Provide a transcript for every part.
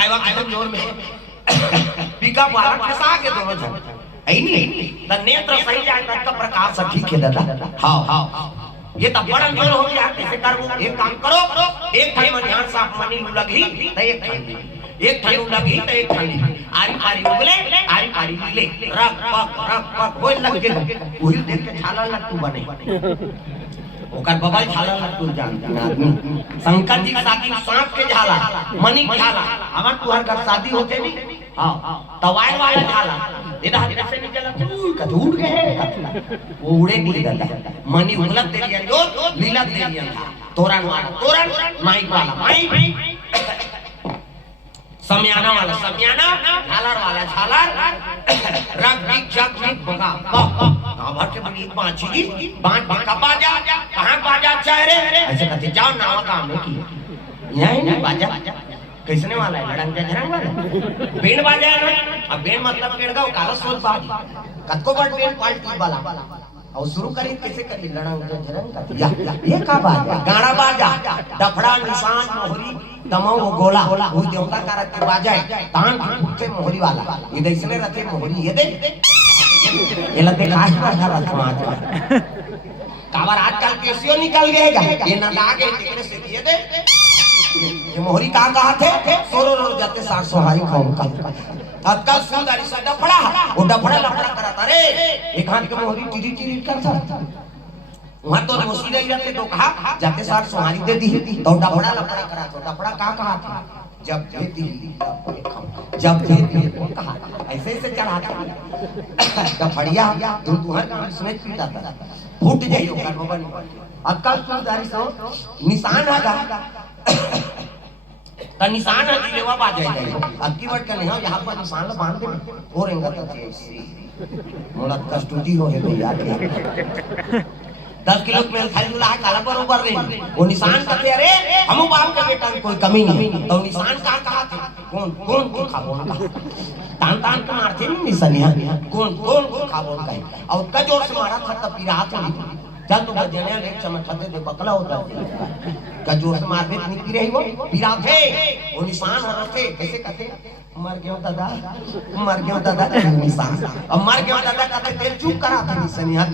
आए वक्त जोर में पिका वाला फंसा के दोनों जन है नहीं द नेत्र सही जाए तक का प्रकाश ठीक है दादा। हां ये तो बड़ा जोर हो गया। कैसे करो? एक काम करो, एक थाली में ध्यान साफ मनी लगी तो एक थाली, एक थाली लगी तो एक थाली आरी आरी उगले आरी आरी ले रख पक कोई लग के वही देख के छाला लट्टू बने ओकर बबल झाला लट्टू जान आदमी। शंकर जी की शादी सांप के झाला मनी झाला हमर तुहर घर शादी होते नहीं। हां तवाय वाला झाला इधर कैसे निकला तू कदूर के है वो उड़े नहीं दादा। मनी उगलत तेरी जो लीला तेरी था तोरण वाला तोरण माइक वाला माइक समयाना वाला समयाना झालर वाला झालर रग बिग जग बिग बगा भर के बड़ी बांची बांच का बाजा कहां बाजा चेहरे ऐसे कहते जाओ नावा काम में की यही नहीं बाजा कैसने वाला है लड़ंग झरंग वाला बैंड बाजा है ना। अब बैंड मतलब पेड़ का काला सोच बाज कतको बड़ बैंड क्वालिटी वाला और शुरू करी कैसे करी लड़ंग झरंग का ये का बाजा गाना बाजा डफड़ा निशान मोहरी दमो गोला वो देवता का रख के बाजा है तान के मोहरी वाला ये देखने रखे मोहरी ये देख ये लगते काश बाजा रख समाज में काबर आजकल केसियो निकल गएगा ये ना लागे देखने से ये दे ये मोहरी का कहा थे सोरो रो जाते साथ सोहाई खाऊं का अक्का सुंदरी सा डफड़ा वो डफड़ा लफड़ा करता रे एक हाथ के मोहरी टिरी टिरी करता वहां तो मुश्किल ही रहते तो कहा जाते साथ सोहारी दे दी तो डफड़ा लफड़ा करा तो डफड़ा का कहा था जब देती जब देती वो कहा ऐसे ऐसे चढ़ाता डफड़िया तुम तुम्हारे काम सुने पीटा था फूट जाइयो का बबन अक्का सुंदरी सो निशान आगा त निशान है लेवा बाज जाए अक्की वर्ड का नहीं यहां पर निशान ला बांध दे और एंगा तक मोला कष्टुती हो है भैया के 10 किलो में खाली ला काला बरोबर रे वो निशान कहते अरे हमू बाप के बेटा कोई कमी नहीं तो निशान का कहा थे कौन कौन को खाबो का तान तान के मारते नहीं निशानिया कौन कौन को खाबो का और कजोर से मारा था तब पिरात चल तू बजने ले चमकते दे बकला होता कजोर से मार दे निकली रही वो पिरा थे वो निशान हो रहे कैसे कहते मर गया दादा निशान अब मर गया दादा कहते तेल चुप करा था निशानिया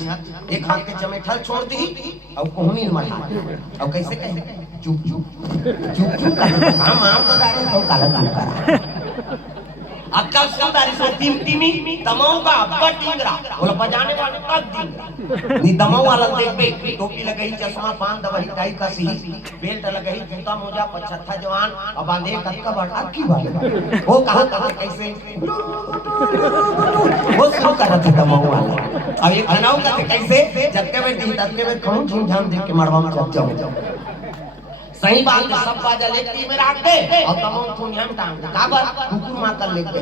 एक हाथ के चमेठल छोड़ दी और कोहनी मरा और कैसे कहे चुप चुप हां मार तो दादा तो काला काम करा अक्कल सुंदरी से टिमटिमी दमाऊ का अब्बा टिंगरा बोला बजाने वाले तक टिंगरा नी दमाऊ वाला देख बे टोपी लगाई चश्मा पान दवाई टाई का सी बेल्ट लगाई जूता मोजा पछत्ता जवान और बांधे कक्का बड़ा की बात वो कहा कैसे वो शुरू कर रहा था दमाऊ वाला अब ये अनाऊ का कैसे जगते में दी तत्ते में कौन झूम झाम देख के मरवा में चल जाओ सही बात है सब बाजा लेती में रख दे और तमाम दुनिया में टांग दे काबर कुकुर मार कर लेते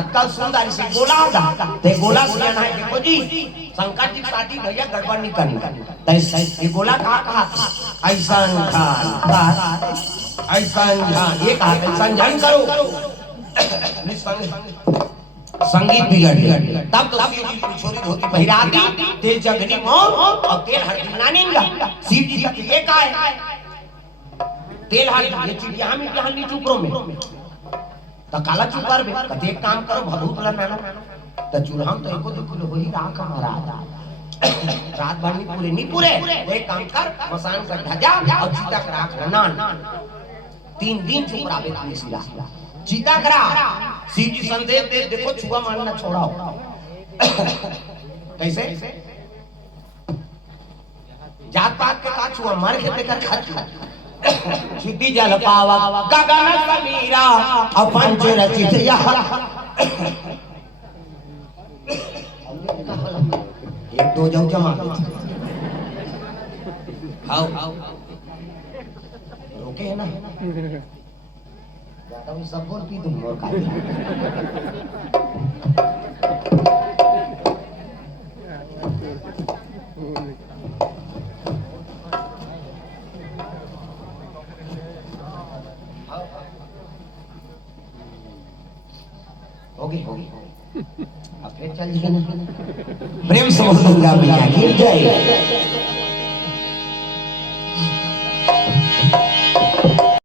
अक्कल सुंदरी से गोला दा ते गोला सुना है देखो जी शंकर जी शादी भैया गड़बड़ नहीं करनी तै ये गोला कहा ऐसा ये कहा ऐसा जान करो संगीत बिगड़ तब तो छोरी धोती पहिरा दी ते जगनी मो और तेल हल्दी नानेंगा शिव जी का ये का है तेल हाल ये चिड़िया में क्या नहीं चुपरो में तो काला चुप कर बे कते एक काम करो भभूत ला नाना तो चूल्हा तो एको देखो वही राख हमारा रात भर नहीं पूरे एक काम कर मसान का ध्वजा और चीता का राख नान 3 दिन चुप रहा बेटी सीधा चीता करा शिव जी संदेश दे देखो छुआ मारना छोड़ाओ कैसे जात पात के का छुआ मार के कर खत सिद्धि जल पावा गगन समीरा अपंच रचित यह एक दो जाओ जमा आओ रोके है ना ज्यादा भी सब बोल पी दूं और काहे होगी अब फिर चल जाएंगे प्रेम से बोल दूंगा भैया गिर जाए